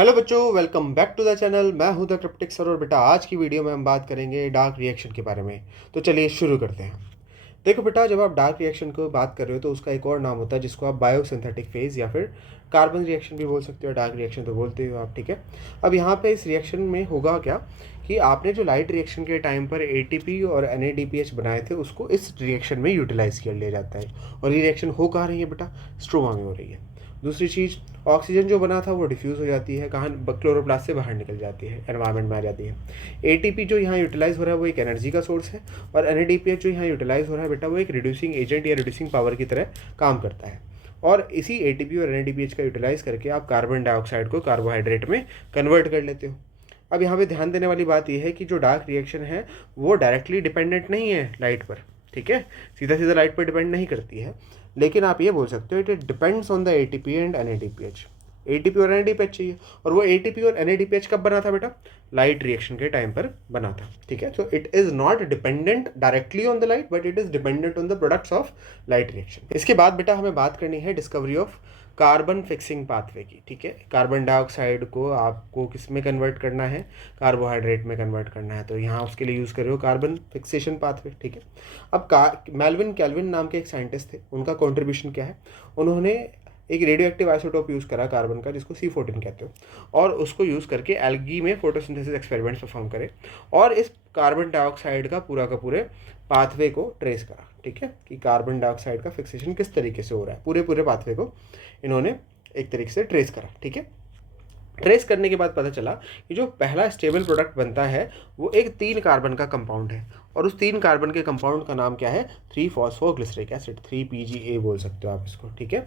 Hello बच्चों, welcome back to the channel. मैं हूं द क्रिप्टिक सर और बेटा आज की वीडियो में हम बात करेंगे डार्क रिएक्शन के बारे में। तो चलिए शुरू करते हैं। देखो बेटा, जब आप डार्क रिएक्शन को बात कर रहे हो तो उसका एक और नाम होता है जिसको आप बायोसिंथेटिक फेज या फिर कार्बन रिएक्शन भी बोल सकते हो। डार्क रिएक्शन तो बोलते हो आप, ठीक है। अब यहाँ पे इस रिएक्शन में होगा क्या कि आपने जो लाइट रिएक्शन के टाइम पर एटीपी और NADPH बनाए थे उसको इस रिएक्शन में यूटिलाइज कर लिया जाता है। और ये रिएक्शन हो कहाँ रही है बेटा? स्ट्रोमा में हो रही है। दूसरी चीज़, ऑक्सीजन जो बना था वो डिफ्यूज़ हो जाती है, कहाँ? क्लोरोप्लास्ट से बाहर निकल जाती है, एनवायरनमेंट में आ जाती है। एटीपी जो यहाँ यूटिलाइज हो रहा है वो एक एनर्जी का सोर्स है, और NADPH जो यहाँ यूटिलाइज हो रहा है बेटा वो एक रिड्यूसिंग एजेंट या रिड्यूसिंग पावर की तरह काम करता है। और इसी एटीपी और NADPH का यूटिलाइज करके आप कार्बन डाइऑक्साइड को कार्बोहाइड्रेट में कन्वर्ट कर लेते हो। अब यहाँ पे ध्यान देने वाली बात यह है कि जो डार्क रिएक्शन है वो डायरेक्टली डिपेंडेंट नहीं है लाइट पर, ठीक है। सीधा सीधा लाइट पर डिपेंड नहीं करती है, लेकिन आप ये बोल सकते हो it depends on the ATP and NADPH। ATP और NADPH चाहिए, और वो एटीपी और NADPH कब बना था बेटा? लाइट रिएक्शन के टाइम पर बना था, ठीक है। So it is not dependent directly on the light, but it is dependent on the products of light reaction. इसके बाद बेटा हमें बात करनी है discovery of carbon fixing pathway की, ठीक है। कार्बन डाइऑक्साइड को आपको किस में कन्वर्ट करना है? कार्बोहाइड्रेट में कन्वर्ट करना है, तो यहाँ उसके लिए यूज़ कर रहे हो कार्बन फिक्सेशन पाथवे, ठीक है। अब मेल्विन कैल्विन नाम के एक साइंटिस्ट थे, उनका कॉन्ट्रीब्यूशन क्या है? उन्होंने एक रेडियो एक्टिव आइसोटोप यूज़ करा कार्बन का जिसको C14 कहते हो, और उसको यूज़ करके एल्गी में फोटोसिंथेसिस एक्सपेरिमेंट्स परफॉर्म करे, और इस कार्बन डाइऑक्साइड का पूरे पाथवे को ट्रेस करा, ठीक है, कि कार्बन डाइऑक्साइड का फिक्सेशन किस तरीके से हो रहा है। पूरे पाथवे को इन्होंने एक तरीके से ट्रेस करा, ठीक है। ट्रेस करने के बाद पता चला कि जो पहला स्टेबल प्रोडक्ट बनता है वो एक 3 कार्बन का कंपाउंड है, और उस 3 कार्बन के कंपाउंड का नाम क्या है? 3-फॉस्फोग्लिसरिक एसिड, 3PGA बोल सकते हो आप इसको, ठीक है।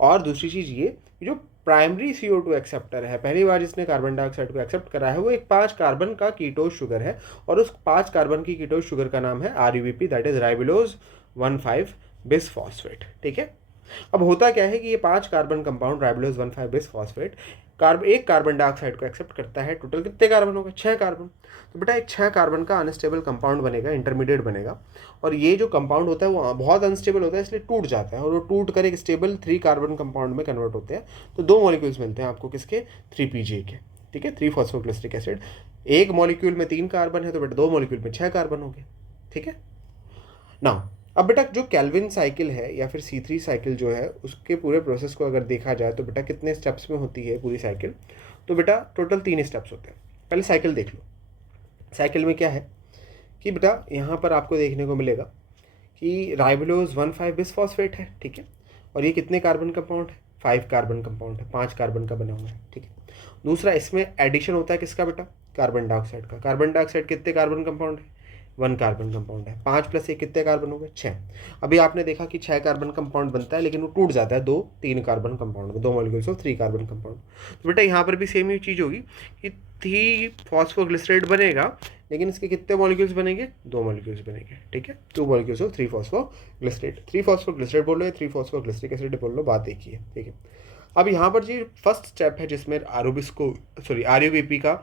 और दूसरी चीज़ ये, जो प्राइमरी CO2 एक्सेप्टर है, पहली बार जिसने कार्बन डाइऑक्साइड को एक्सेप्ट करा है, वो एक 5 कार्बन का कीटोज शुगर है, और उस 5 कार्बन की कीटोज शुगर का नाम है RUBP, दैट इज राइबोलोज 1,5 बिसफॉस्फेट, ठीक है। अब होता क्या है कि ये 5 कार्बन कंपाउंड राइबोलोज 1,5 बिसफॉस्फेट एक कार्बन डाइऑक्साइड को एक्सेप्ट करता है। टोटल कितने कार्बन होगा? 6 कार्बन। तो बेटा एक 6 कार्बन का अनस्टेबल कंपाउंड बनेगा, इंटरमीडिएट बनेगा, और ये जो कंपाउंड होता है वो बहुत अनस्टेबल होता है, इसलिए टूट जाता है, और वो टूट कर एक स्टेबल 3 कार्बन कंपाउंड में कन्वर्ट होते हैं। तो 2 मॉलिक्यूल्स मिलते हैं आपको, किसके? 3PGA के, ठीक है, 3-फॉस्फोग्लिसरिक एसिड। एक मॉलिक्यूल में 3 कार्बन है, तो बेटा 2 मॉलिक्यूल में 6 कार्बन हो गए, ठीक है ना। अब बेटा जो कैल्विन साइकिल है या फिर C3 साइकिल जो है, उसके पूरे प्रोसेस को अगर देखा जाए तो बेटा कितने स्टेप्स में होती है पूरी साइकिल? तो बेटा टोटल 3 स्टेप्स होते हैं। पहले साइकिल देख लो। साइकिल में क्या है कि बेटा यहाँ पर आपको देखने को मिलेगा कि राइबोलोज 1,5 बिसफॉस्फेट है, ठीक है, और ये कितने कार्बन कंपाउंड है? 5 कार्बन कंपाउंड है, 5 कार्बन का बना हुआ है, ठीक है। दूसरा, इसमें एडिशन होता है किसका बेटा? कार्बन डाइऑक्साइड का। कार्बन डाइऑक्साइड कितने कार्बन कंपाउंड है? 1 कार्बन कंपाउंड है। 5 + 1 कितने कार्बन हो गए? 6। अभी आपने देखा कि 6 कार्बन कंपाउंड बनता है, लेकिन वो टूट जाता है 2-3 कार्बन कंपाउंड में, 2 मॉलिक्यूल्स ऑफ 3 कार्बन कंपाउंड। तो बेटा यहाँ पर भी सेम ही चीज़ होगी कि 3-फॉस्फोग्लिसरेट बनेगा, लेकिन इसके कितने मॉलिक्यूल्स बनेंगे? 2 मॉलिक्यूल्स बनेंगे, ठीक है। 2 मॉलिक्यूल्स ऑफ 3-फॉस्फोग्लिसरेट। 3-फॉस्फोग्लिसरेट बोल लो या 3-फॉस्फोग्लिसरिक एसिड बोल लो, बात एक ही है, ठीक है। अब यहाँ पर जी फर्स्ट स्टेप है जिसमें RUBP का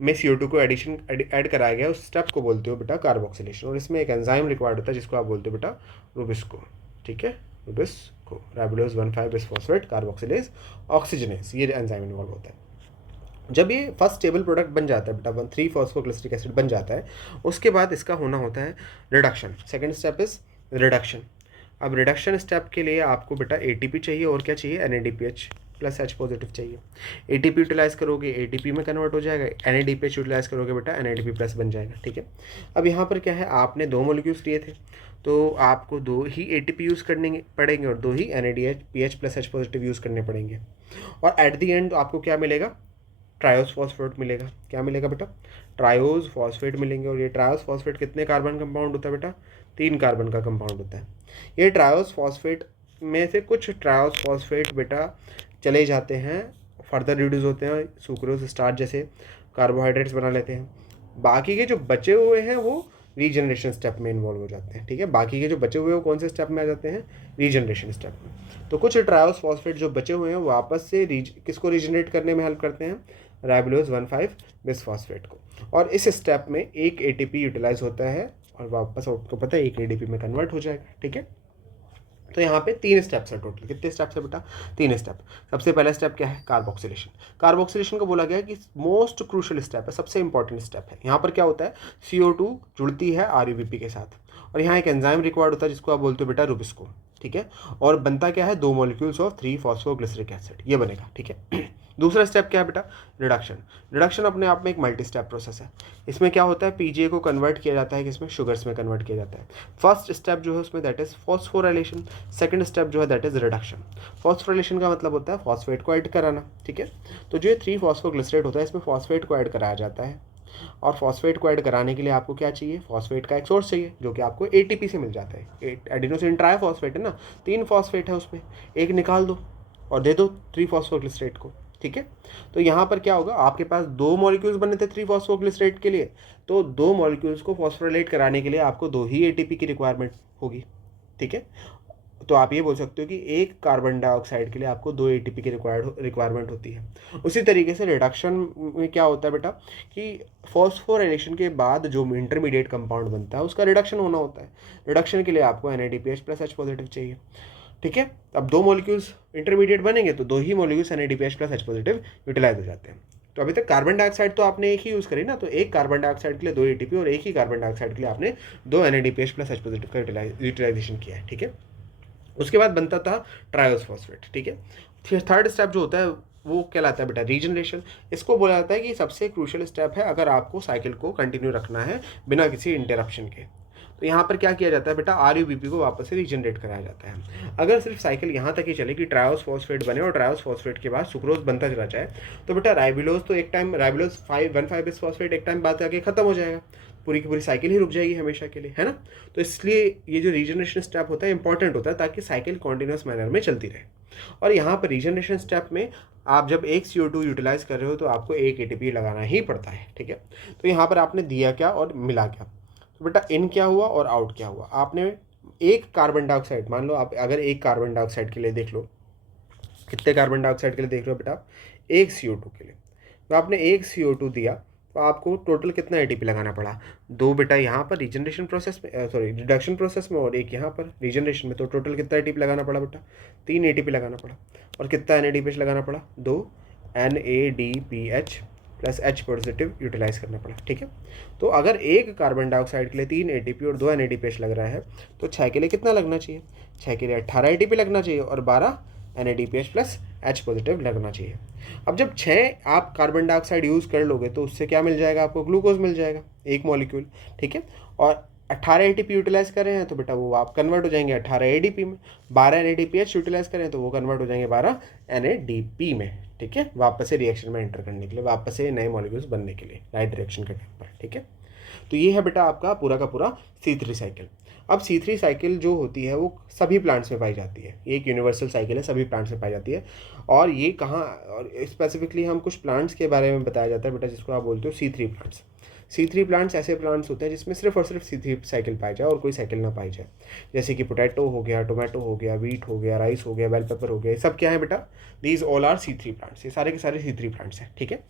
में CO2 को ऐड कराया गया, उस स्टेप को बोलते हो बेटा कार्बोक्सिलेशन, और इसमें एक एंजाइम रिक्वायर्ड होता है जिसको आप बोलते हो बेटा रुबिस्को, ठीक है। रुबिस्को, राइबोलोज 1,5 बिसफॉस्फेट कार्बोक्सिलेज ऑक्सीजनेज, ये एंजाइम इन्वॉल्व होता है। जब ये फर्स्ट स्टेबल प्रोडक्ट बन जाता है बेटा, 3-फॉस्फोग्लिसरिक एसिड बन जाता है, उसके बाद इसका होना होता है reduction. Second step is reduction. अब रिडक्शन स्टेप के लिए आपको बेटा ATP चाहिए, और क्या चाहिए? NADPH प्लस H पॉजिटिव चाहिए। ATP यूटिलाइज करोगे ATP में कन्वर्ट हो जाएगा, NADPH यूटिलाइज करोगे बेटा NADP प्लस बन जाएगा, ठीक है। अब यहाँ पर क्या है, आपने 2 मॉलिक्यूल्स लिए थे, तो आपको 2 ही ATP यूज़ करने पड़ेंगे और 2 ही NADPH plus H positive use करने पड़ेंगे, और एट दी एंड आपको क्या मिलेगा? ट्रायोस फॉस्फेट मिलेगा। क्या मिलेगा बेटा? ट्रायोस फॉस्फेट मिलेंगे, और ये ट्रायोस फॉस्फेट कितने कार्बन कंपाउंड होता है बेटा? 3 कार्बन का कंपाउंड होता है। ये ट्रायोस फॉस्फेट में से कुछ ट्रायोस फॉस्फेट बेटा चले जाते हैं, फर्दर रिड्यूस होते हैं, सुक्रोज स्टार्च जैसे कार्बोहाइड्रेट्स बना लेते हैं। बाकी के जो बचे हुए हैं वो रीजनरेशन स्टेप में इन्वॉल्व हो जाते हैं, ठीक है। बाकी के जो बचे हुए हैं वो कौन से स्टेप में आ जाते हैं? रीजनरेशन स्टेप में। तो कुछ ट्रायोस फॉस्फेट जो बचे हुए हैं वो वापस से किसको रीजनरेट करने में हेल्प करते हैं? राइबोलोज 1,5 बिसफॉस्फेट को, और इस स्टेप में एक ATP यूटिलाइज होता है, और वापस आपको पता है एक ADP में कन्वर्ट हो जाएगा, ठीक है। तो यहाँ पे 3 स्टेप्स है टोटल। कितने स्टेप्स है बेटा? 3 स्टेप। सबसे पहला स्टेप क्या है? कार्बोक्सिलेशन। कार्बोक्सिलेशन को बोला गया है कि मोस्ट क्रूशियल स्टेप है, सबसे इंपॉर्टेंट स्टेप है। यहाँ पर क्या होता है? CO2 जुड़ती है RUBP के साथ, और यहाँ एक एंजाइम रिक्वायर्ड होता है जिसको आप बोलते हो बेटा रुबिस्को, ठीक है। और बनता क्या है? 2 मॉलिक्यूल्स ऑफ 3-फॉस्फोग्लिसरिक एसिड, ये बनेगा, ठीक है। दूसरा स्टेप क्या है बेटा? रिडक्शन। रिडक्शन अपने आप में एक मल्टी स्टेप प्रोसेस है। इसमें क्या होता है? PGA को कन्वर्ट किया जाता है किसमें? शुगर्स में कन्वर्ट किया जाता है। फर्स्ट स्टेप जो है उसमें that is phosphorylation. Second step जो है दैट इज रिडक्शन। फॉस्फोराइलेशन का मतलब होता है फॉस्फेट को ऐड कराना, ठीक है। तो जो 3-फॉस्फोग्लिसरेट होता है इसमें फॉस्फेट को ऐड कराया जाता है, और फॉस्फेट को ऐड कराने के लिए आपको क्या चाहिए? फॉस्फेट का एक सोर्स चाहिए जो कि आपको ATP से मिल जाता है। एडिनोसिन ट्राइफॉस्फेट है ना, 3 फॉस्फेट है उसमें, एक निकाल दो और दे दो 3-फॉस्फोग्लिसरेट को, ठीक है। तो यहाँ पर क्या होगा? आपके पास 2 मॉलिक्यूल्स बने थे 3-फॉस्फोग्लिसरेट के लिए, तो 2 मॉलिक्यूल्स को फॉस्फोराइलेट कराने के लिए आपको 2 ही ATP की रिक्वायरमेंट होगी, ठीक है। तो आप ये बोल सकते हो कि एक कार्बन डाइऑक्साइड के लिए आपको 2 ATP की रिक्वायरमेंट होती है। उसी तरीके से रिडक्शन में क्या होता है बेटा कि फॉस्फोराइलेशन के बाद जो इंटरमीडिएट कंपाउंड बनता है उसका रिडक्शन होना होता है। रिडक्शन के लिए आपको NADPH+H+ चाहिए, ठीक है। अब 2 मॉलिक्यूल्स इंटरमीडिएट बनेंगे तो 2 ही मॉलिक्यूल्स NADPH+H+ यूटिलाइज हो जाते हैं। तो अभी तक कार्बन डाइऑक्साइड तो आपने एक ही यूज़ करी ना, तो एक कार्बन डाइऑक्साइड के लिए 2 ATP और एक ही कार्बन डाइऑक्साइड के लिए आपने 2 NADPH+H+ का यूटिलाइजेशन किया है, ठीक है। उसके बाद बनता था ट्रायोस फॉस्फेट, ठीक है। फिर थर्ड स्टेप जो होता है वो कहलाता है बेटा रीजनरेशन। इसको बोला जाता है कि सबसे क्रूशियल स्टेप है अगर आपको साइकिल को कंटिन्यू रखना है बिना किसी इंटरप्शन के। तो यहाँ पर क्या किया जाता है बेटा? RUBP को वापस से रीजनरेट कराया जाता है। अगर सिर्फ साइकिल यहाँ तक ही चले कि ट्रायोस फॉस्फेट बने और ट्रायोस फॉस्फेट के बाद सुक्रोज बनता चला जाए, तो बेटा राइबिलोज तो एक टाइम, राइबिलोज 1,5 फॉस्फेट एक टाइम बाद आके खत्म हो जाएगा, पूरी की पूरी साइकिल ही रुक जाएगी हमेशा के लिए, है ना। तो इसलिए ये जो रीजनरेशन स्टेप होता है इंपॉर्टेंट होता है ताकि साइकिल कॉन्टिन्यूस मैनर में चलती रहे। और यहाँ पर रीजनरेशन स्टेप में आप जब एक CO2 यूटिलाइज कर रहे हो तो आपको एक ATP लगाना ही पड़ता है, ठीक है। तो यहाँ पर आपने दिया क्या और मिला क्या? तो बेटा इन क्या हुआ और आउट क्या हुआ? आपने एक कार्बन डाइऑक्साइड, मान लो आप अगर एक कार्बन डाइऑक्साइड के लिए देख लो, कितने कार्बन डाइऑक्साइड के लिए देख रहे हो बेटा? एक CO2 के लिए। तो आपने एक CO2 दिया तो आपको टोटल कितना ATP लगाना पड़ा? 2 बेटा यहाँ पर रीजनरेशन प्रोसेस में, सॉरी रिडक्शन प्रोसेस में, और एक यहाँ पर रीजनरेशन में। तो टोटल कितना ATP लगाना पड़ा बेटा? 3 ATP लगाना पड़ा। और कितना NADPH लगाना पड़ा? 2 NADPH+H पॉजिटिव यूटिलाइज करना पड़ा, ठीक है। तो अगर एक कार्बन डाइऑक्साइड के लिए 3 ATP और 2 NADPH लग रहा है तो 6 के लिए कितना लगना चाहिए? 6 के लिए 18 ATP लगना चाहिए और 12 NADPH+H पॉजिटिव लगना चाहिए। अब जब 6 आप कार्बन डाइऑक्साइड यूज़ कर लोगे तो उससे क्या मिल जाएगा? आपको ग्लूकोज मिल जाएगा, एक मॉलिक्यूल, ठीक है। और 18 ATP यूटिलाइज कर रहे हैं तो बेटा वो आप कन्वर्ट हो जाएंगे 18 ADP में। 12 NADPH यूटिलाइज करें तो वो कन्वर्ट हो जाएंगे 12 NADP में, ठीक है। वापस से रिएक्शन में एंटर करने के लिए, वापस से नए मॉलिक्यूल्स बनने के लिए राइट डायरेक्शन के टाइम पर, ठीक है। तो ये है बेटा आपका पूरा का पूरा C3 साइकिल। अब C3 साइकिल जो होती है वो सभी प्लांट्स में पाई जाती है, ये एक यूनिवर्सल साइकिल है, सभी प्लांट्स में पाई जाती है। और ये कहाँ, और स्पेसिफिकली हम कुछ प्लांट्स के बारे में बताया जाता है बेटा जिसको आप बोलते हो C3 प्लांट्स। C3 प्लांट्स ऐसे प्लांट्स होते हैं जिसमें सिर्फ और सिर्फ C3 साइकिल पाई जाए और कोई साइकिल ना पाई जाए। जैसे कि पोटैटो हो गया, टोमेटो हो गया, वीट हो गया, राइस हो गया, बेल पेपर हो गया, ये सब क्या है बेटा? These all are C3 plants, ये सारे के सारे C3 प्लांट्स हैं, ठीक है।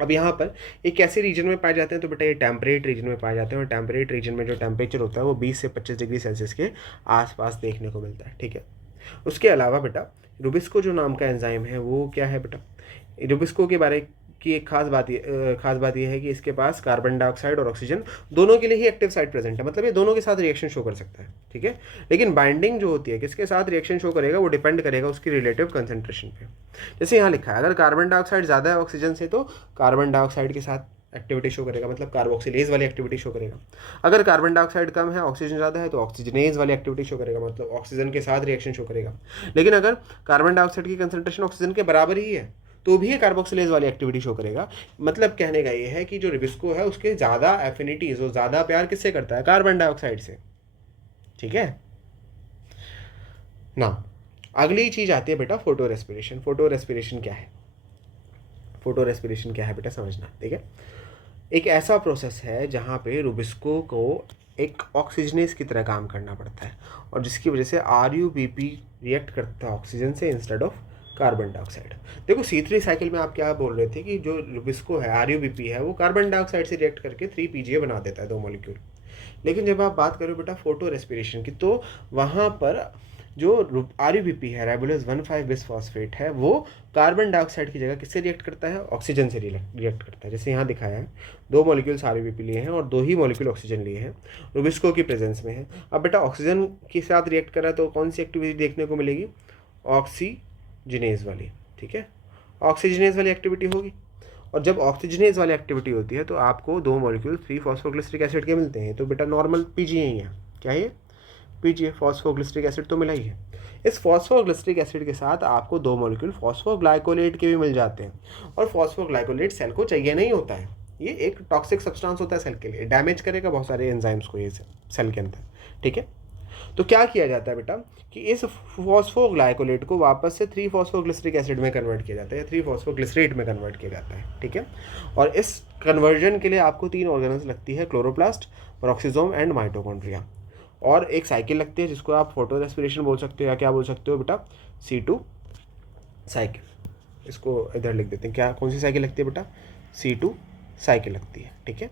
अब यहाँ पर एक कैसे रीजन में पाए जाते हैं? तो बेटा ये टेम्परेट रीजन में पाए जाते हैं, और टेम्परेट रीजन में जो टेम्परेचर होता है वो 20 से 25 डिग्री सेल्सियस के आसपास देखने को मिलता है, ठीक है। उसके अलावा बेटा रुबिस्को जो नाम का एंजाइम है वो क्या है बेटा? रुबिस्को के बारे की एक खास बात ये है कि इसके पास कार्बन डाइऑक्साइड और ऑक्सीजन दोनों के लिए ही एक्टिव साइट प्रेजेंट है, मतलब ये दोनों के साथ रिएक्शन शो कर सकता है, ठीक है। लेकिन बाइंडिंग जो होती है किसके साथ रिएक्शन शो करेगा वो डिपेंड करेगा उसकी रिलेटिव कंसंट्रेशन पे। जैसे यहाँ लिखा है अगर कार्बन डाइऑक्साइड ज़्यादा है ऑक्सीजन से तो कार्बन डाइऑक्साइड के साथ एक्टिविटी शो करेगा, मतलब कार्बोक्सिलेज वाली एक्टिविटी शो करेगा। अगर कार्बन डाइऑक्साइड कम है ऑक्सीजन ज़्यादा है तो ऑक्सीजनेज वाली एक्टिविटी शो करेगा, मतलब ऑक्सीजन के साथ रिएक्शन शो करेगा। लेकिन अगर कार्बन डाइऑक्साइड की कंसंट्रेशन ऑक्सीजन के बराबर ही है तो भी ये कार्बोक्सिलेज वाली एक्टिविटी शो करेगा। मतलब कहने का ये है कि जो रुबिस्को है उसके ज़्यादा एफिनिटीज, वो ज़्यादा प्यार किससे करता है? कार्बन डाइऑक्साइड से, ठीक है ना। अगली चीज़ आती है बेटा फोटो रेस्पिरेशन। फोटो रेस्पिरेशन क्या है? फोटो रेस्पिरेशन क्या है बेटा समझना, ठीक है। एक ऐसा प्रोसेस है जहाँ पे रुबिस्को को एक ऑक्सीजनेस की तरह काम करना पड़ता है और जिसकी वजह से RUBP रिएक्ट करता है ऑक्सीजन से इंस्टेड ऑफ कार्बन डाइऑक्साइड। देखो C3 साइकिल में आप क्या बोल रहे थे कि जो रुबिस्को है, RUBP है, वो कार्बन डाइऑक्साइड से रिएक्ट करके 3 PGA बना देता है, 2 मॉलिक्यूल। लेकिन जब आप बात करो बेटा फोटो रेस्पिरेशन की तो वहाँ पर जो RUBP है, राइबोलेज 1,5 बिसफॉस्फेट है, वो कार्बन डाइऑक्साइड की जगह किससे रिएक्ट करता है? ऑक्सीजन से रिएक्ट करता है। जैसे यहाँ दिखाया है, 2 मॉलिक्यूल्स RUBP लिए हैं और 2 ही मॉलिक्यूल ऑक्सीजन लिए हैं, रुबिस्को की प्रेजेंस में है। अब बेटा ऑक्सीजन के साथ रिएक्ट कर रहा है तो कौन सी एक्टिविटी देखने को मिलेगी? ऑक्सीजनेज वाली, ठीक है, ऑक्सीजनेज वाली एक्टिविटी होगी। और जब ऑक्सीजनेज वाली एक्टिविटी होती है तो आपको 2 मॉलिक्यूल 3 फॉस्फोग्लिसरिक एसिड के मिलते हैं। तो बेटा नॉर्मल PGA ही है, क्या है? PGA, फॉस्फोग्लिसरिक एसिड तो मिला ही है। इस फॉस्फोग्लिसरिक एसिड के साथ आपको 2 मॉलिक्यूल फॉस्फोग्लाइकोलेट के भी मिल जाते हैं। और फॉस्फोग्लाइकोलेट सेल को चाहिए नहीं होता है, ये एक टॉक्सिक सब्सटेंस होता है सेल के लिए, डैमेज करेगा बहुत सारे एंजाइम्स को ये सेल के अंदर, ठीक है। तो क्या किया जाता है बेटा कि इस फॉस्फोग्लाइकोलेट को वापस से 3 फॉस्फोग्लिसरिक एसिड में कन्वर्ट किया जाता है, 3 फॉस्फोग्लिसरेट में कन्वर्ट किया जाता है, ठीक है। और इस कन्वर्जन के लिए आपको 3 ऑर्गेनल्स लगती है, क्लोरोप्लास्ट, पेरोक्सिसोम एंड माइटोकॉन्ड्रिया। और एक साइकिल लगती है जिसको आप फोटो रेस्पिरेशन बोल सकते हो या क्या बोल सकते हो बेटा? C2 cycle. इसको इधर लिख देते हैं, क्या कौन सी साइकिल लगती है बेटा? C2 साइकिल लगती है, ठीक है।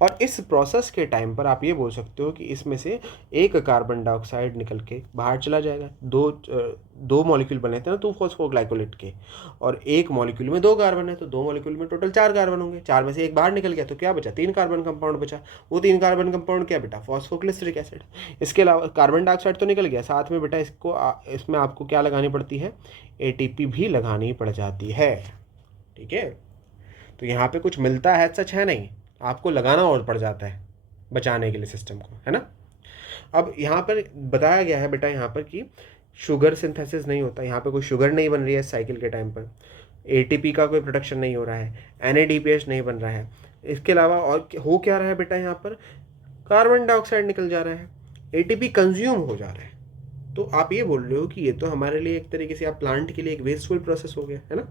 और इस प्रोसेस के टाइम पर आप ये बोल सकते हो कि इसमें से एक कार्बन डाइऑक्साइड निकल के बाहर चला जाएगा। दो मॉलिक्यूल बने थे ना 2 फॉस्फोग्लाइकोलेट के, और एक मॉलिक्यूल में 2 कार्बन है, तो 2 मॉलिक्यूल में टोटल 4 कार्बन होंगे। 4 में से एक बाहर निकल गया तो क्या बचा? 3 कार्बन कंपाउंड बचा। वो 3 कार्बन कंपाउंड क्या बेटा? Phosphoglyceric acid. इसके अलावा कार्बन डाइऑक्साइड तो निकल गया, साथ में बेटा इसमें आपको क्या लगानी पड़ती है? ATP भी लगानी पड़ जाती है, ठीक है। तो यहाँ पे कुछ मिलता है, सच है नहीं, आपको लगाना और पड़ जाता है बचाने के लिए सिस्टम को, है ना। अब यहाँ पर बताया गया है बेटा यहाँ पर कि शुगर सिंथेसिस नहीं होता, यहाँ पे कोई शुगर नहीं बन रही है साइकिल के टाइम पर, ATP का कोई प्रोडक्शन नहीं हो रहा है, NADPH नहीं बन रहा है। इसके अलावा और हो क्या रहा है बेटा? यहाँ पर कार्बन डाइऑक्साइड निकल जा रहा है, ATP कंज्यूम हो जा रहा है। तो आप ये बोल रहे हो कि ये तो हमारे लिए एक तरीके से आप प्लांट के लिए एक वेस्टफुल प्रोसेस हो गया, है ना।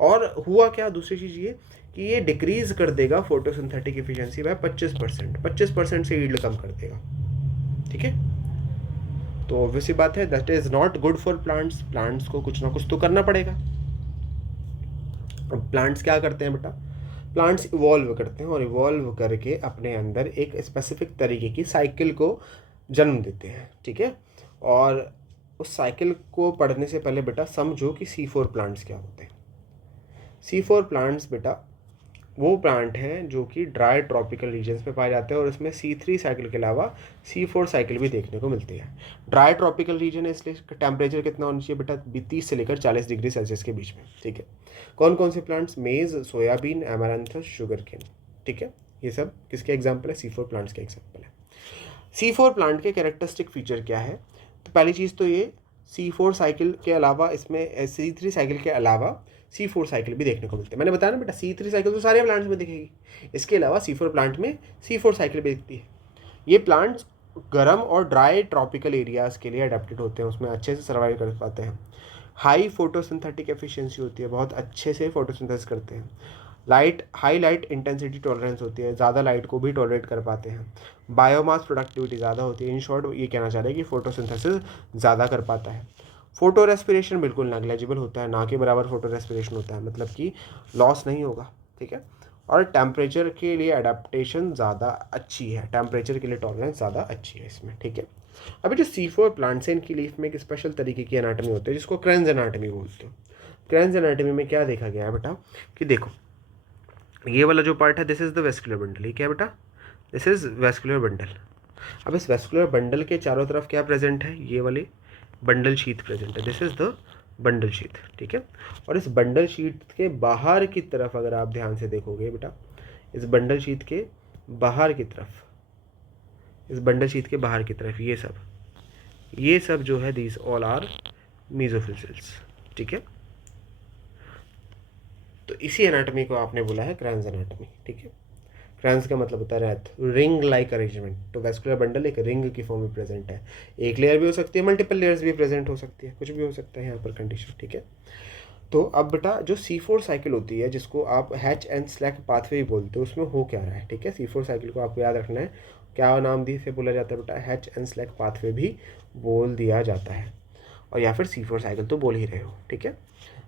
और हुआ क्या? दूसरी चीज़ ये कि ये डिक्रीज कर देगा फोटोसिंथेटिक एफिशिएंसी बाय 25% से यील्ड कम कर देगा, ठीक है। तो ऑब्वियसली बात है that is not good for plants. Plants को कुछ ना कुछ तो करना पड़ेगा। अब प्लांट्स क्या करते हैं बेटा? प्लांट्स इवॉल्व करते हैं और इवॉल्व करके अपने अंदर एक स्पेसिफिक तरीके की साइकिल को जन्म देते हैं, ठीक है। और उस साइकिल को पढ़ने से पहले बेटा समझो कि C4 प्लांट्स क्या होते हैं। C4 प्लांट्स बेटा वो प्लांट हैं जो कि ड्राई ट्रॉपिकल रीजन्स में पाए जाते हैं और इसमें C3 साइकिल के अलावा C4 साइकिल भी देखने को मिलती है। ड्राई ट्रॉपिकल रीजन है इसलिए टेम्परेचर कितना होना चाहिए बेटा? 30 से लेकर 40 डिग्री सेल्सियस के बीच में, ठीक है। कौन कौन से प्लांट्स? मेज, सोयाबीन, एमारैंथस, शुगर केन, ठीक है। ये सब किसके एग्जाम्पल है? C4 प्लांट्स के एग्जाम्पल है। C4 प्लांट के कैरेक्टरिस्टिक फीचर क्या है? तो पहली चीज़ तो ये C4 साइकिल के अलावा इसमें C3 साइकिल के अलावा C4 साइकिल भी देखने को मिलते हैं। मैंने बताया ना बेटा C3 साइकिल तो सारे प्लांट्स में दिखेगी, इसके अलावा C4 प्लांट में C4 साइकिल भी दिखती है। ये प्लांट्स गर्म और ड्राई ट्रॉपिकल एरियाज़ के लिए अडेप्टेड होते हैं, उसमें अच्छे से सर्वाइव कर पाते हैं। हाई फोटोसिंथेटिक एफिशिएंसी होती है, बहुत अच्छे से फोटोसिंथेसिस करते हैं। हाई लाइट इंटेंसिटी टॉलरेंस होती है, ज़्यादा लाइट को भी टॉलरेट कर पाते हैं। बायोमास प्रोडक्टिविटी ज़्यादा होती है। इन शॉर्ट ये कहना चाह रहे हैं कि फोटोसिंथेसिस ज़्यादा कर पाता है। फोटो रेस्पिरेशन बिल्कुल नेग्लेजिबल होता है, ना के बराबर फोटो रेस्पिरेशन होता है, मतलब कि लॉस नहीं होगा, ठीक है। और टेम्परेचर के लिए अडेप्टेशन ज़्यादा अच्छी है, टेम्परेचर के लिए टॉलरेंस ज़्यादा अच्छी है इसमें, ठीक है। अभी जो C4 प्लांट्स हैं इनकी लीफ में एक स्पेशल तरीके की एनाटमी होती है जिसको क्रेन्स एनाटमी बोलते हो। क्रेन्स एनाटमी में क्या देखा गया है बेटा कि देखो ये वाला जो पार्ट है this is the vascular bundle. ये क्या है बेटा? This is vascular bundle. अब इस वेस्कुलर बंडल के चारों तरफ क्या प्रेजेंट है? ये वाली बंडल शीथ प्रेजेंट है, this is the bundle sheath, ठीक है। और इस बंडल शीथ के बाहर की तरफ अगर आप ध्यान से देखोगे बेटा, इस बंडल शीथ के बाहर की तरफ, इस बंडल शीथ के बाहर की तरफ ये सब जो है these all are mesophyll cells, ठीक है। तो इसी एनाटमी को आपने बोला है क्रेन्स एनाटमी, ठीक है। क्रेन्स का मतलब होता है रेथ, रिंग लाइक अरेंजमेंट। तो वेस्कुलर बंडल एक रिंग की फॉर्म में प्रेजेंट है। एक लेयर भी हो सकती है, मल्टीपल लेयर्स भी प्रेजेंट हो सकती है, कुछ भी हो सकता है यहाँ पर कंडीशन, ठीक है। तो अब बेटा जो C4 साइकिल होती है जिसको आप हैच एंड स्लैक पाथवे भी बोलते हो, उसमें हो क्या रहा है, ठीक है। C4 साइकिल को आपको याद रखना है, क्या नाम दिए से बोला जाता है बेटा? हैच एंड स्लैक पाथवे भी बोल दिया जाता है, और या फिर C4 साइकिल तो बोल ही रहे हो, ठीक है।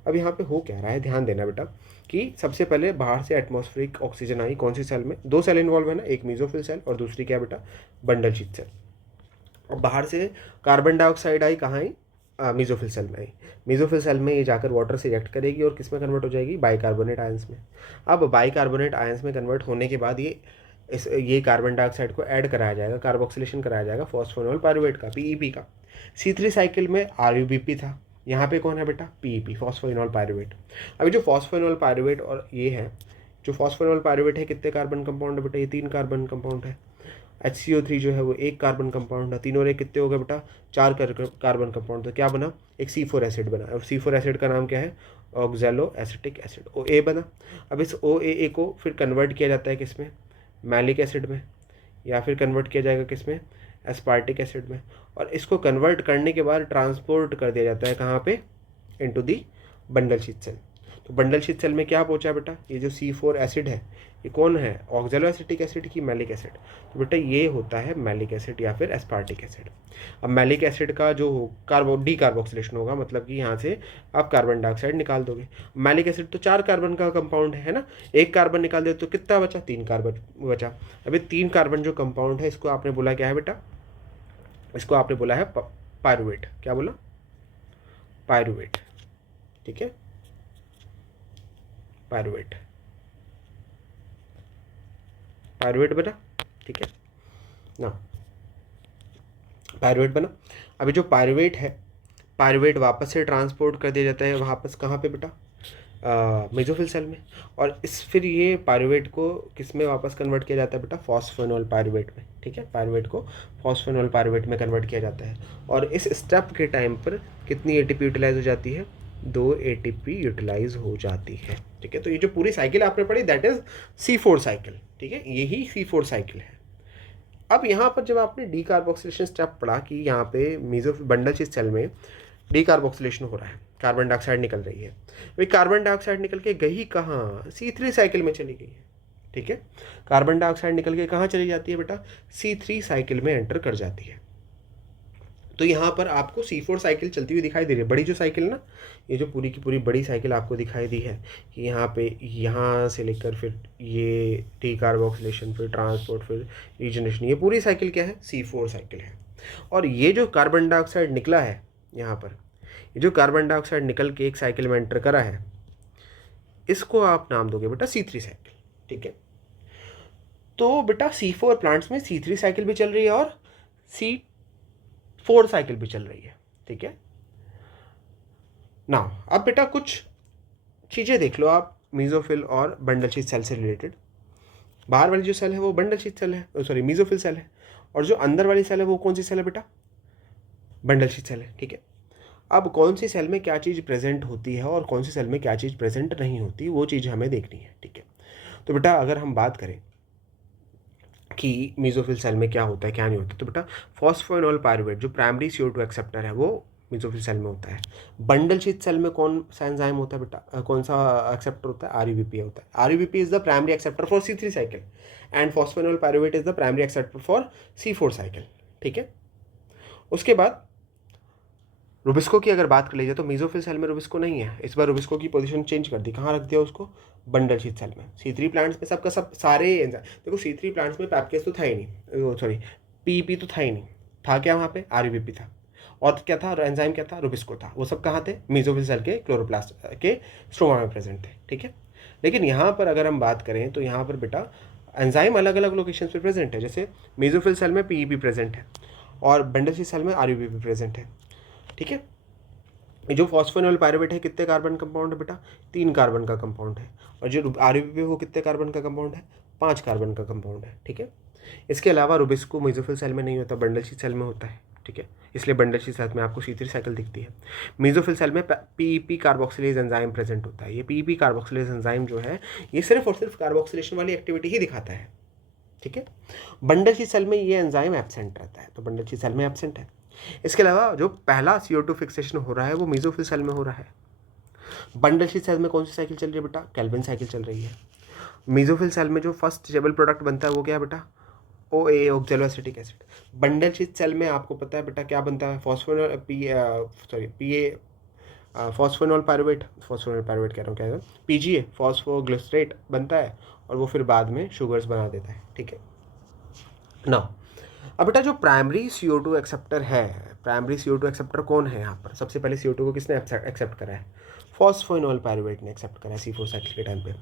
अब यहाँ पे हो क्या रहा है, ध्यान देना बेटा कि सबसे पहले बाहर से एटमॉस्फेरिक ऑक्सीजन आई, कौन सी सेल में? 2 सेल इन्वॉल्व है ना, एक मीजोफिल सेल और दूसरी क्या बेटा? Bundle sheath cell. और बाहर से कार्बन डाइऑक्साइड आई, कहाँ आई? मेसोफिल सेल में आई। मेसोफिल सेल में ये जाकर वाटर से रिएक्ट करेगी और किस में कन्वर्ट हो जाएगी? बाइकार्बोनेट आयंस में। अब बाइकार्बोनेट आयंस में कन्वर्ट होने के बाद ये कार्बन डाइऑक्साइड को ऐड कराया जाएगा, कार्बोक्सिलेशन कराया जाएगा फॉस्फोनोल पायरुवेट का, पीईपी का। C3 साइकिल में आरयूबीपी था, यहाँ पे कौन है बेटा? PEP, phosphoenol pyruvate. अभी जो फॉस्फोइनोल पायरुवेट और ये है, जो फॉस्फोइनोल पायरुवेट है, कितने कार्बन कंपाउंड है बेटा? ये 3 कार्बन कंपाउंड है। HCO3 जो है वो 1 कार्बन कंपाउंड है। 3 और 1 कितने हो गए बेटा? 4 कार्बन कंपाउंड। तो क्या बना? एक C4 एसिड बना। और C4 एसिड का नाम क्या है? ऑक्जेलो एसिटिक एसिड, OA बना। अब इस OAA को फिर कन्वर्ट किया जाता है किस में? मैलिक एसिड में, या फिर कन्वर्ट किया जाएगा किस में? एस्पार्टिक एसिड में। और इसको कन्वर्ट करने के बाद ट्रांसपोर्ट कर दिया जाता है कहाँ पे? Into the bundle sheath cell. तो बंडल शीथ सेल में क्या पहुंचा बेटा? ये जो C4 एसिड है, ये कौन है? ऑक्जेलो एसिटिक एसिड की मैलिक एसिड। तो बेटा ये होता है मैलिक एसिड या फिर एस्पार्टिक एसिड। अब मैलिक एसिड का जो डी कार्बोक्सिलेशन होगा, मतलब कि यहाँ से आप कार्बन डाइऑक्साइड निकाल दोगे। मैलिक एसिड तो 4 कार्बन का कंपाउंड है ना, 1 कार्बन निकाल दे तो कितना बचा? 3 कार्बन बचा। अभी 3 कार्बन जो कंपाउंड है, इसको आपने बोला क्या है बेटा? इसको आपने बोला है पायरुवेट। क्या बोला? पायरुवेट। ठीक है, पायरुवेट। पायरुवेट बना, ठीक है ना, पायरुवेट बना। अभी जो पायरुवेट है, पायरुवेट वापस से ट्रांसपोर्ट कर दिया जाता है वापस कहाँ पे बेटा? मेसोफिल सेल में। और फिर ये पायरुवेट को किस में वापस कन्वर्ट किया जाता है बेटा? फॉस्फेनॉल पायरुवेट में। ठीक है, पायरुवेट को फॉस्फेनॉल पायरुवेट में कन्वर्ट किया जाता है। और इस स्टेप के टाइम पर कितनी ATP यूटिलाइज हो जाती है? 2 ATP यूटिलाइज हो जाती है। ठीक है, तो ये जो पूरी साइकिल आपने पढ़ी, दैट इज C4 साइकिल। ठीक है, यही C4 साइकिल है। अब यहाँ पर जब आपने डीकार्बोक्सिलेशन स्टेप पढ़ा कि यहाँ पे बंडल शीथ सेल में डीकार्बोक्सिलेशन हो रहा है, कार्बन डाइऑक्साइड निकल रही है। वही कार्बन डाइऑक्साइड निकल के गई कहाँ? C3 साइकिल में चली गई है। ठीक है, कार्बन डाइऑक्साइड निकल के कहाँ चली जाती है बेटा? C3 साइकिल में एंटर कर जाती है। तो यहाँ पर आपको C4 साइकिल चलती हुई दिखाई दे रही है, बड़ी जो साइकिल ना, ये जो पूरी की पूरी बड़ी साइकिल आपको दिखाई दी है कि यहाँ पे यहाँ से लेकर फिर ये डीकार्बोक्सिलेशन, फिर ट्रांसपोर्ट, फिर रीजनरेशन, ये पूरी साइकिल क्या है? C4 साइकिल है। और ये जो कार्बन डाइऑक्साइड निकला है यहाँ पर, ये जो कार्बन डाइऑक्साइड निकल के एक साइकिल में एंटर करा है, इसको आप नाम दोगे बेटा C3 साइकिल। ठीक है, तो बेटा C4 प्लांट्स में C3 साइकिल भी चल रही है और C4 साइकिल भी चल रही है। ठीक है ना। अब बेटा कुछ चीज़ें देख लो आप मेसोफिल और बंडल शीथ सेल से रिलेटेड। बाहर वाली जो सेल है वो बंडल शीथ सेल है, सॉरी मेसोफिल सेल है। और जो अंदर वाली सेल है वो कौन सी सेल है बेटा? बंडल शीथ सेल है। ठीक है, अब कौन सी सेल में क्या चीज़ प्रेजेंट होती है और कौन सी सेल में क्या चीज़ प्रेजेंट नहीं होती, वो चीज़ हमें देखनी है। ठीक है, तो बेटा अगर हम बात करें कि मेसोफिल सेल में क्या होता है क्या नहीं होता, तो बेटा फॉस्फोइनोल पायरुवेट जो प्राइमरी CO2 एक्सेप्टर है वो मेसोफिल सेल में होता है। बंडल शीथ सेल में कौन सा एंजाइम होता है बेटा? कौन सा एक्सेप्टर होता है? आरयूबीपी होता है। RuBP is the primary acceptor for C3 cycle and phosphoenol pyruvate is the primary acceptor for C4 cycle. ठीक है, उसके बाद रुबिस्को की अगर बात कर ली जाए तो मेसोफिल सेल में रुबिस्को नहीं है। इस बार रुबिस्को की पोजीशन चेंज कर दी, कहाँ रख दिया उसको? बंडल शीथ सेल में। C3 प्लांट्स में सबका सब सारे देखो C3 प्लांट्स में पैपकेस तो था ही नहीं, सॉरी पीईपी तो था ही नहीं, था क्या वहाँ पे? आरयूबीपी था। और क्या था? एंजाइम क्या था? रुबिस्को था। वो सब कहाँ थे? मेसोफिल सेल के क्लोरोप्लास्ट के स्ट्रोमा में प्रेजेंट थे। ठीक है, लेकिन यहाँ पर अगर हम बात करें तो यहाँ पर बेटा एंजाइम अलग अलग लोकेशन पर प्रेजेंट है। जैसे मेसोफिल सेल में पीईपी प्रेजेंट है और बंडल शीथ सेल में आरयूबीपी प्रेजेंट है। ठीक है, जो फॉस्फोइनोल पायरुवेट है कितने कार्बन कंपाउंड है बेटा? 3 कार्बन का कंपाउंड है। और जो आरयूबीपी वो कितने कार्बन का कंपाउंड है? 5 कार्बन का कंपाउंड है। ठीक है, इसके अलावा रुबिस्को मेसोफिल सेल में नहीं होता, बंडल शीथ सेल में होता है। ठीक है, इसलिए बंडल शीथ सेल में आपको C3 साइकिल दिखती है। मेसोफिल सेल में पीईपी कार्बोक्सिलेज एंजाइम प्रेजेंट होता है। ये पीईपी कार्बोक्सिलेज एंजाइम जो है ये सिर्फ और सिर्फ कार्बोक्सिलेशन वाली एक्टिविटी ही दिखाता है। ठीक है, बंडल शीथ सेल में ये एंजाइम एब्सेंट रहता है, तो बंडल शीथ सेल में एब्सेंट है। इसके अलावा जो पहला CO2 फिक्सेशन हो रहा है वो मेसोफिल सेल में हो रहा है। बंडल शीथ सेल में कौन सी साइकिल चल रही है बेटा? केल्विन साइकिल चल रही है। मेसोफिल सेल में जो फर्स्ट स्टेबल प्रोडक्ट बनता है वो क्या है बेटा? OA, oxaloacetic acid. Bundle sheath cell में आपको पता है बेटा क्या बनता है? फॉस्फोनोल पायरुवेट कह रहा हूँ, क्या है? PGA, फॉस्फोग्लिसरेट बनता है और वो फिर बाद में शुगर्स बना देता है। ठीक है ना। अब बेटा जो प्राइमरी CO2 एक्सेप्टर है, प्राइमरी CO2 एक्सेप्टर कौन है यहाँ पर? सबसे पहले CO2 को किसने एक्सेप्ट करा है? फॉस्फोइनोल पायरुवेट ने एक्सेप्ट करा है C4 साइकिल के टाइम पे।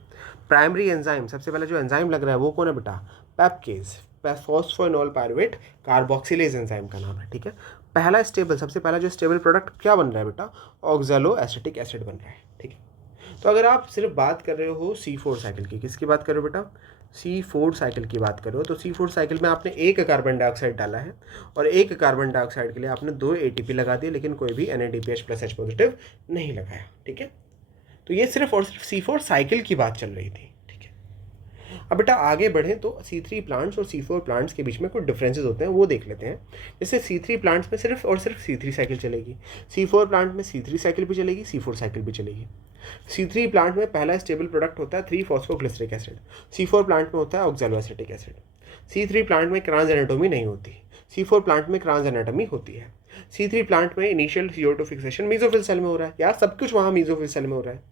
प्राइमरी एंजाइम, सबसे पहले जो एंजाइम लग रहा है वो कौन है बेटा? पैपकेज, फॉस्फोइनोल पायरुवेट कार्बोक्सिलेज एंजाइम का नाम है, ठीक है। पहला स्टेबल, सबसे पहला जो स्टेबल प्रोडक्ट क्या बन रहा है बेटा? ऑक्सैलो एसिटिक एसिड बन रहा है, ठीक है। तो अगर आप सिर्फ बात कर रहे हो C4 साइकिल की, किसकी बात कर रहे हो बेटा? C4 साइकिल की बात करो तो C4 साइकिल में आपने एक कार्बन डाइऑक्साइड डाला है और एक कार्बन डाइऑक्साइड के लिए आपने 2 ATP लगा दिए, लेकिन कोई भी NADPH+ H पॉजिटिव नहीं लगाया, ठीक है। तो ये सिर्फ और सिर्फ C4 साइकिल की बात चल रही थी, ठीक है। अब बेटा आगे बढ़ें तो C3 प्लांट्स और C4 प्लांट्स के बीच में कुछ डिफरेंसेस होते हैं, वो देख लेते हैं। जैसे C3 प्लांट्स में सिर्फ और सिर्फ C3 साइकिल चलेगी, C4 प्लांट में C3 साइकिल भी चलेगी, C4 साइकिल भी चलेगी। C3 प्लांट में पहला स्टेबल प्रोडक्ट होता है 3-फॉस्फोग्लिसरिक एसिड, C4 प्लांट में होता है oxalo acetic acid. C3 plant में क्रॉस एनाटोमी नहीं होती, C4 प्लांट में क्रॉस एनाटोमी होती है। C3 प्लांट में initial CO2 fixation mesophyll cell में हो रहा है, यार सब कुछ वहाँ मेसोफिल सेल में हो रहा है।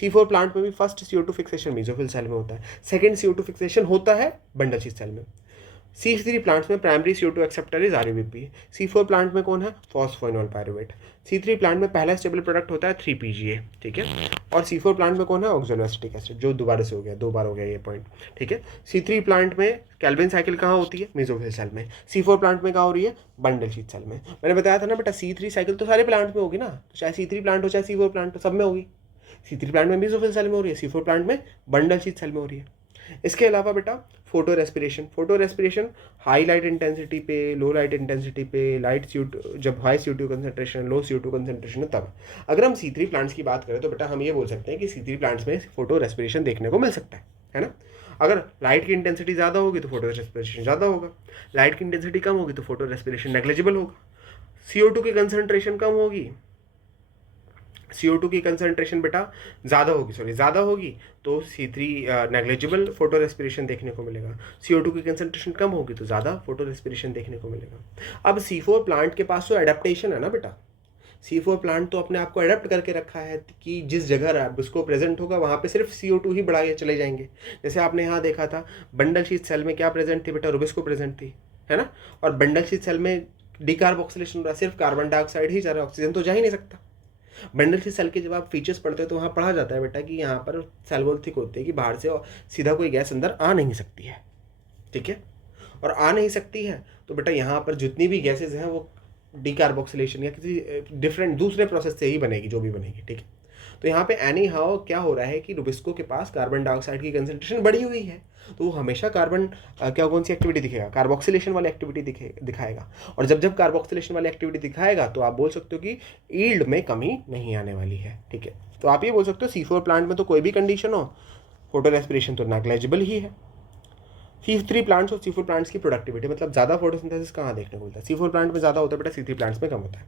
C4 प्लांट में भी first CO2 fixation mesophyll cell में होता है, सेकंड CO2 फिक्सेशन होता है बंडल शीथ सेल में। C3 प्लांट्स में primary CO2 acceptor is RUBP, C4 plant में कौन है? Phosphoenol pyruvate. C3 प्लांट में पहला स्टेबल प्रोडक्ट होता है 3PGA, ठीक है। और C4 प्लांट में कौन है? ऑक्सैलो एसिटिक एसिड, जो दोबारा से हो गया, 2 बार हो गया ये पॉइंट, ठीक है। C3 प्लांट में कैल्विन साइकिल कहाँ होती है? मेसोफिल सेल में। C4 प्लांट में कहाँ हो रही है? बंडल शीथ सेल में। मैंने बताया था ना बेटा, C3 साइकिल तो सारे प्लांट में होगी ना, तो चाहे C3 प्लांट हो चाहे C4 प्लांट हो, सब में होगी। C3 प्लांट में मेसोफिल सेल में हो रही है, C4 प्लांट में बंडल शीथ सेल में हो रही है। इसके अलावा बेटा photo respiration high light intensity पे, लो लाइट इंटेंसिटी पे, जब हाई CO2 कंसंट्रेशन, लो CO2 कंसंट्रेशन है तब। अगर हम C3 प्लांट्स की बात करें तो बेटा हम ये बोल सकते हैं कि C3 प्लांट्स में फोटो रेस्पिरेशन देखने को मिल सकता है ना। अगर लाइट की इंटेंसिटी ज़्यादा होगी तो फोटो रेस्पिरेशन ज़्यादा होगा, लाइट की इंटेंसिटी कम होगी तो फोटो रेस्पिरेशन नेग्लिजिबल होगा। CO2 की कंसंट्रेशन कम होगी, CO2 की कंसंट्रेशन बेटा ज़्यादा होगी तो C3 नेग्लिजिबल फोटो रेस्पिरेशन देखने को मिलेगा। CO2 की कंसंट्रेशन कम होगी तो ज़्यादा फोटो रेस्पिरेशन देखने को मिलेगा। अब C4 प्लांट के पास तो एडेप्टेशन है ना बेटा, C4 प्लांट तो अपने आप को अडेप्ट करके रखा है कि जिस जगह उसको प्रेजेंट होगा वहाँ पे सिर्फ CO2 ही बढ़ाए चले जाएंगे। जैसे आपने यहाँ देखा था बंडल शीथ सेल में क्या प्रेजेंट थी बेटा? रुबिस्को प्रेजेंट थी, है ना। और बंडल शीथ सेल में डिकार्बोक्सिलेशन हो रहा है, सिर्फ कार्बन डाइऑक्साइड ही जा रहा है, ऑक्सीजन तो जा ही नहीं सकता। बंडल शीथ सेल के जब आप फीचर्स पढ़ते हो तो वहाँ पढ़ा जाता है बेटा कि यहाँ पर सेल वॉल थिक होती है कि बाहर से सीधा कोई गैस अंदर आ नहीं सकती है, ठीक है। और आ नहीं सकती है तो बेटा यहाँ पर जितनी भी गैसेज हैं वो डिकार्बोक्सिलेशन या किसी डिफरेंट दूसरे प्रोसेस से ही बनेगी, जो भी बनेगी, ठीक है। तो यहाँ पे एनी हाउ क्या हो रहा है कि रुबिस्को के पास कार्बन डाइऑक्साइड की कंसंट्रेशन बढ़ी हुई है, तो वो हमेशा कौन सी एक्टिविटी दिखेगा? कार्बोक्सिलेशन वाली एक्टिविटी दिखाएगा। और जब जब कार्बोक्सिलेशन वाली एक्टिविटी दिखाएगा तो आप बोल सकते हो कि ईल्ड में कमी नहीं आने वाली है, ठीक है। तो आप ये बोल सकते हो C4 प्लांट में तो कोई भी कंडीशन हो, फोटो रेस्पिरेशन तो नेग्लिजिबल ही है। C3 प्लांट्स और C4 प्लांट्स की प्रोडक्टिविटी, मतलब ज़्यादा फोटोसिंथेसिस कहाँ देखने को मिलता है? C4 प्लांट में ज़्यादा होता है बेटा, C3 प्लांट्स में कम होता है।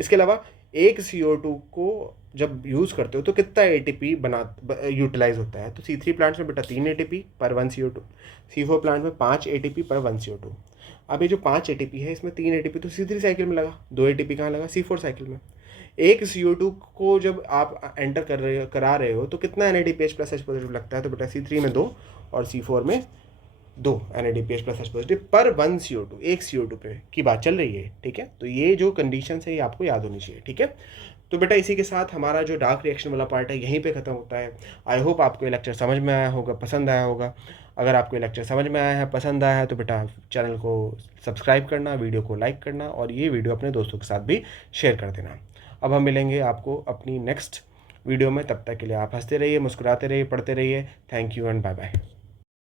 इसके अलावा एक CO2 को जब यूज़ करते हो तो कितना ATP यूटिलाइज होता है? तो C3 प्लांट्स में बेटा 3 ATP पर 1 CO2, C4 प्लांट में 5 ATP पर 1 CO2। अब ये जो 5 ATP है इसमें 3 ATP तो C3 साइकिल में लगा, 2 ATP कहाँ लगा? C4 साइकिल में। एक CO2 को जब आप एंटर करा रहे हो तो कितना NADPH+ H पॉजिटिव लगता है? तो बेटा C3 में 2 और C4 में 2 NADPH+ H पॉजिटिव पर 1 CO2, एक CO2 पे की बात चल रही है, ठीक है। तो ये जो कंडीशन है ये आपको याद होनी चाहिए, ठीक है। तो बेटा इसी के साथ हमारा जो डार्क रिएक्शन वाला पार्ट है यहीं पे ख़त्म होता है। आई होप आपको ये लेक्चर समझ में आया होगा, पसंद आया होगा। अगर आपको ये लेक्चर समझ में आया है, पसंद आया है तो बेटा चैनल को सब्सक्राइब करना, वीडियो को लाइक करना और ये वीडियो अपने दोस्तों के साथ भी शेयर कर देना। अब हम मिलेंगे आपको अपनी नेक्स्ट वीडियो में, तब तक के लिए आप हंसते रहिए, मुस्कुराते रहिए, पढ़ते रहिए। Thank you and bye bye.